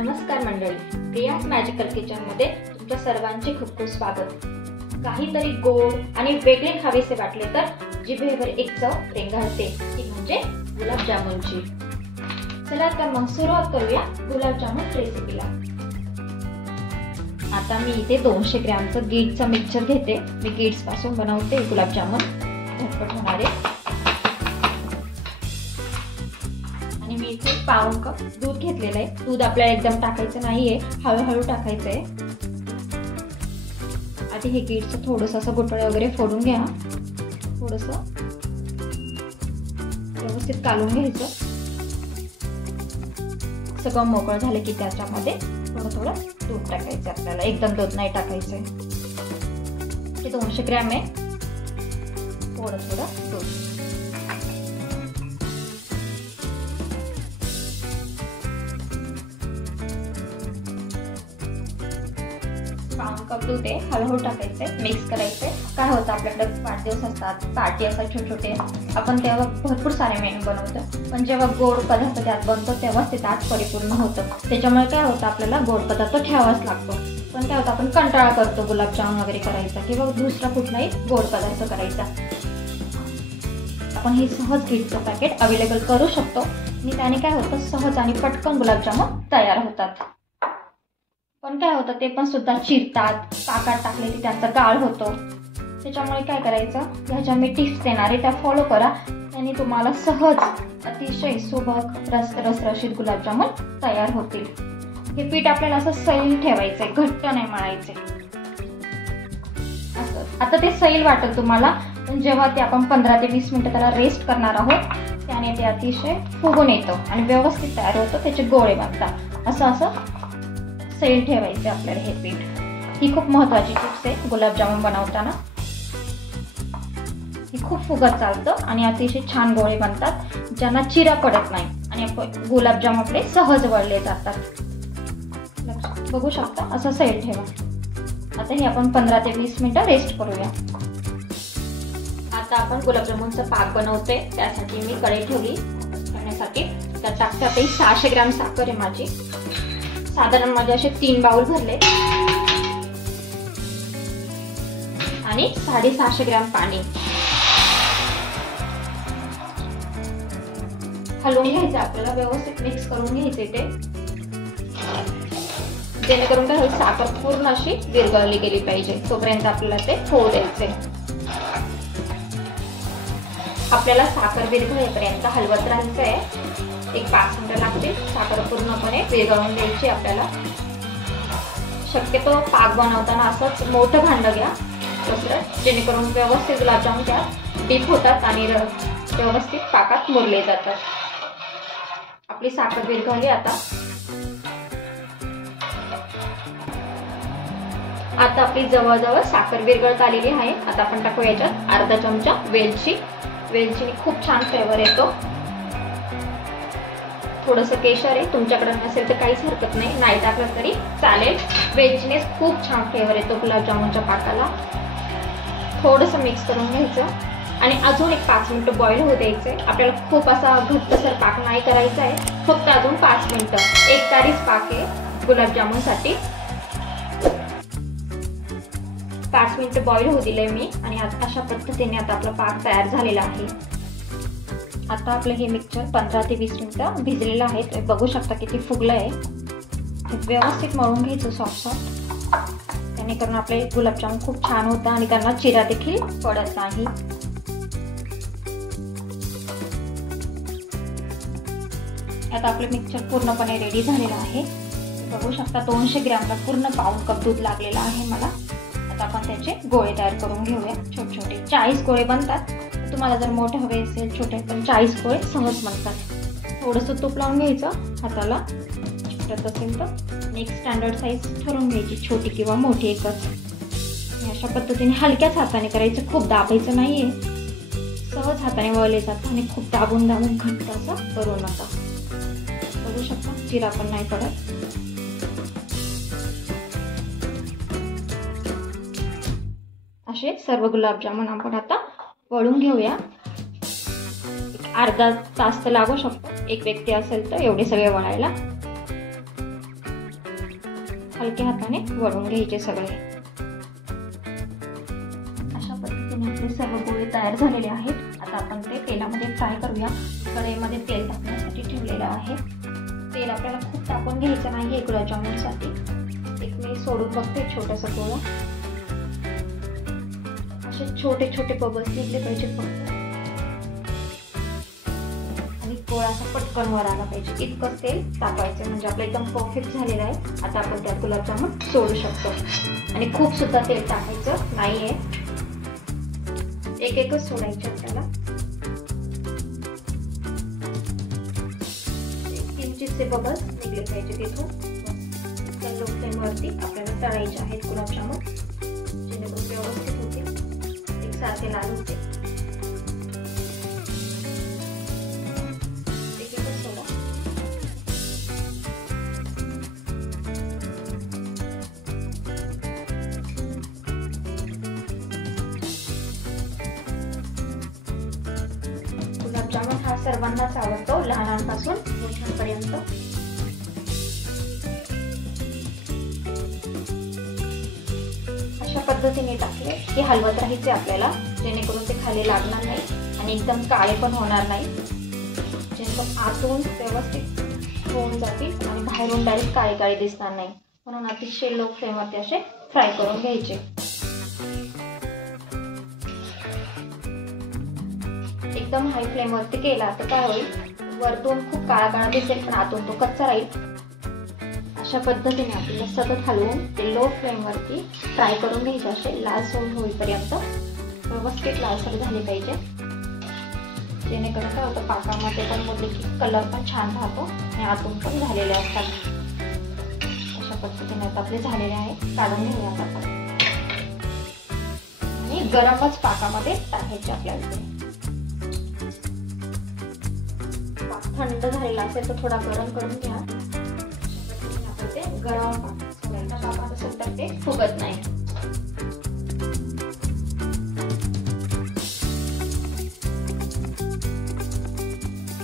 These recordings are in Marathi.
नमस्कार मंडळी, प्रियाज मॅजिकल किचन मध्ये तुमच्या सर्वांचे खूप खूप स्वागत। काहीतरी गोड आणि वेगळे खावेसे वाटले तर जिभेवर एक चव रेंगाळते, ती म्हणजे गुलाबजामुनची। चला तर मग सुरुवात करूया गुलाबजामुन रेसिपीला। आता मी इथे 200 ग्रॅमचं गीठचं मिक्सचर घेते। मी गीट्स पासून बनवते गुलाबजामुन झटपट होणारे। आणि मी इथे पाऊण कप दूध घेतलेलं आहे। दूध आपल्याला एकदम टाकायचं नाहीये, हळूहळू टाकायचंय। आधी हे गीठचं थोडंसं असं गुठळे वगैरे फोडून घ्या, थोडंसं व्यवस्थित कालून घ्यायचं। सगळं मोकळं झालं की त्याच्यामध्ये थोडं थोडं दूध टाकायचं आपल्याला, एकदम दूध नाही टाकायचंय। हे 200 ग्रॅम आहे, थोडं थोडं दूध। पाऊण कप दूध आहे, हळूहळू टाकायचंय, मिक्स करायचंय। काय होतं आपल्याकडे वाढदिवस असतात, पार्टी असतात छोटे छोटे, आपण तेव्हा भरपूर सारे मेनू बनवतो, पण जेव्हा गोड पदार्थ त्यात बनतो तेव्हाच ते ताट परिपूर्ण होतं। त्याच्यामुळे काय होतं, आपल्याला गोड पदार्थ ठेवावाच लागतो। पण काय होतं, आपण कंटाळा करतो गुलाबजामुन वगैरे करायचा किंवा दुसरा कुठलाही गोड पदार्थ करायचा। आपण हे सहज गीठचं पॅकेट अवेलेबल करू शकतो आणि त्याने काय होतं, सहज आणि पटकन गुलाबजामुन तयार होतात। पण काय होतं, ते पण सुद्धा चिरतात, पाकात टाकले की त्याचा गाळ होतो। त्याच्यामुळे काय करायचं, ह्याच्या मी टिप्स देणार आहे त्या फॉलो करा, त्याने तुम्हाला सहज अतिशय सुबक रसरशीत गुलाबजामुन तयार होतील। हे पीठ आपल्याला असं सैल ठेवायचंय, घट्ट नाही मळायचे असं। आता ते सैल वाटेल तुम्हाला, पण जेव्हा ते आपण 15 ते 20 मिनिटं त्याला रेस्ट करणार आहोत, त्याने ते अतिशय फुगून येतं आणि व्यवस्थित तयार होतं, त्याचे गोळे बनतात। असं सैल ठेवायचे आपल्याला हे पीठ। ही खूप महत्त्वाची टिप्स आहे गुलाबजामुन बनवताना। ही खूप फुगत चालतं आणि अतिशय छान गोळे बनतात, ज्यांना चिरा पडत नाही आणि गुलाबजामुन आपले सहज वळले जातात। बघू शकता, असं सैल ठेवा। आता हे आपण 15 ते 20 मिनिटं रेस्ट करूया। आता आपण गुलाबजामुनचा पाक बनवते, त्यासाठी मी कढई ठेवली करण्यासाठी। त्यात टाकते 600 ग्रॅम साखर आहे माझी। साधारण माझे असे 3 बाउल भरले आणि 650 ग्रॅम पाणी। हलवून घ्यायचं आपल्याला, व्यवस्थित मिक्स करून घ्यायचे ते, जेणेकरून काय होईल, साखर पूर्ण अशी विरघळली गेली पाहिजे, तोपर्यंत आपल्याला ते होऊ द्यायचे। आपल्याला साखर विरघळेपर्यंत हलवत राहायचंय, एक 5 मिनिटं लागतील साखर पूर्णपणे विरघळून द्यायची आपल्याला। शक्यतो पाक बनवताना असंच मोठं भांडं घ्या दुसरं, जेणेकरून व्यवस्थित गुलाबजामुन त्यात डीप होतात आणि व्यवस्थित पाकात मुरले जातात। आपली साखर विरघळली आता आपली जवळजवळ साखर विरघळत आलेली आहे। आता आपण टाकू याच्यात अर्धा चमचा वेलची। वेलचीने खूप छान फ्लेवर येतो। थोडंसं केशर आहे, तुमच्याकडे नसेल तर काहीच हरकत नाही, नाही टाकलं तरी चालेल। वेलचीने खूप छान फ्लेवर येतो गुलाबजामुनच्या पाकाला। थोडंसं मिक्स करून घ्यायचं आणि अजून एक 5 मिनिटं बॉईल होऊ द्यायचे। आपल्याला खूप असा घट्टसर पाक नाही करायचा आहे, फक्त अजून 5 मिनिटं। एक तारीच पाक आहे गुलाबजामुनसाठी। 5 मिनिटं बॉईल होऊ दिले मी आणि अशा पद्धतीने आता आपला पाक तयार झालेला आहे। आता आपलं हे मिक्सचर 15 ते 20 मिनिटं भिजलेलं आहे। तुम्ही बघू शकता किती फुगलं आहे। व्यवस्थित मळून घ्यायचं सॉफ्ट सॉफ्ट, जेणेकरून आपले गुलाबजामुन खूप छान होतं आणि त्यांना चिरा देखील पडत नाही। आता आपलं मिक्सचर पूर्णपणे रेडी झालेलं आहे। बघू शकता 200 ग्रॅमला पूर्ण पाऊण कप दूध लागलेलं आहे मला। आता आपण त्याचे गोळे तयार करून घेऊया, छोटे छोटे। 40 गोळे बनतात, तुम्हाला जर मोठे हवे असेल छोटे पण 40 गोळे सहज बनतात। थोडंसं तूप लावून घ्यायचं हाताला, चिकटत असेल तर एक स्टँडर्ड साईज ठरवून घ्यायची, छोटी किंवा मोठी एकच। अशा पद्धतीने हलक्याच हाताने करायचं, खूप दाबायचं नाहीये, सहज हाताने वळले जातं आणि खूप दाबून दाबून घट्ट असं करू नका। बघू शकता चिरा पण नाही पडत। असे सर्व गुलाबजामुन आपण आता वळून घेऊया। अर्धा तास तर लागू शकतो, एक व्यक्ती असेल तर एवढे सगळे वळायला। हलक्या हाताने वळून घ्यायचे सगळे। अशा पद्धतीने आपले सर्व गोळे तयार झालेले आहेत। आता आपण ते तेलामध्ये फ्राय करूया। कढईमध्ये तेल टाकण्यासाठी ठेवलेलं आहे। तेल आपल्याला खूप टाकून घ्यायचं नाही आहे गुलाबजामुनसाठी। एक मी सोडून बघते छोटासा गोळा, असे छोटे छोटे बबल्स निघले पाहिजे फक्त, आणि गोळा असा पटकन वर आला पाहिजे इतकं तेल टाकायचं, म्हणजे आपलं एकदम परफेक्ट झालेलं आहे। आता आपण त्यात गुलाबजामुन सोडू शकतो, आणि खूप सुद्धा तेल टाकायचं नाहीये, एक एकच सोडायचे आपल्याला। किंचितसे बबल्स निघले पाहिजे तिथून। तर लो फ्लेमवरती आपल्याला तळायचे आहेत गुलाबजामुन, जेणेकरून व्यवस्थित होतील, एकसारखे लाल होते। एक एकच सोडा। गुलाबजामुन हा सर्वांनाच आवडतो, लहानांपासून मोठ्यांपर्यंत। अशा पद्धतीने टाकले की हलवत राहायचे आपल्याला, जेणेकरून ते खाली लागणार नाही आणि एकदम काळे पण होणार नाही, जेणेकरून आतून व्यवस्थित होऊन जातील आणि बाहेरून डायरेक्ट काळे काळे दिसणार नाही। म्हणून अतिशय लो फ्लेमवरती असे फ्राय करून घ्यायचे। एकदम हाय फ्लेमवरती केला तर काय होईल, वरतून खूप काळा काळा दिसेल पण आतून तो कच्चा राहील। अशा पद्धतीने आपल्याला सतत हलवून ते लो फ्लेमवरती फ्राय करून घ्यायचे, असे लालसर होईपर्यंत व्यवस्थित लालसर झाले पाहिजे, जेणेकरून काय होतं पाकामध्ये पण बोलले की कलर पण छान राहतो आणि आतून पण झालेले असतात। अशा पद्धतीने आता आपले झालेले आहे, काढून घेऊया आपण, आणि गरमच पाकामध्ये टाकायचे आपल्याला। थंड झालेला असेल तर थोडा गरम करून घ्या, ते गरम पाकात असेल तर ते फुगत नाही।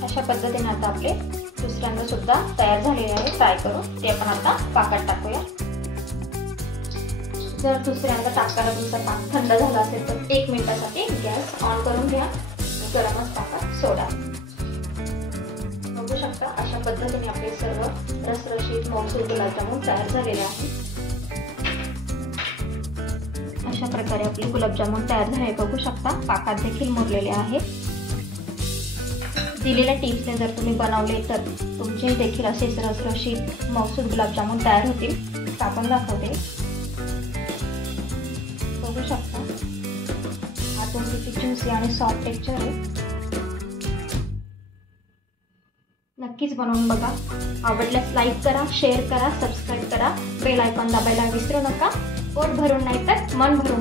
अशा पद्धतीने आता आपले दुसऱ्यांदा सुद्धा तयार झालेले आहे फ्राय करून, ते आपण आता पाकात टाकूया। जर दुसऱ्यांदा टाकायला तुमचा पाक थंड झाला असेल तर 1 मिनिटासाठी गॅस ऑन करून घ्या, गरमच पाकात सोडा। बघू शकता अशा पद्धतीने आपले सर्व रसरशीत मौसूद गुलाबजामुन तयार झालेले आहेत। अशा प्रकारे आपले गुलाबजामुन तयार झाले, बघू शकता पाकात देखील मुरलेले आहेत। दिलेल्या टिप्सने जर तुम्ही बनवले तर तुमचे देखील असेच रसरशीत मौसूद गुलाबजामुन तयार होतील। कापून दाखवते, बघू शकता आतून किती ज्युसी आणि सॉफ्ट टेक्स्चर आहे। नक्कीच बनवून बघा। आवडल्यास लाईक करा, शेअर करा, सबस्क्राईब करा, बेल आयकॉन दाबायला विसरू नका। पोट भरून नाही तर मन भरून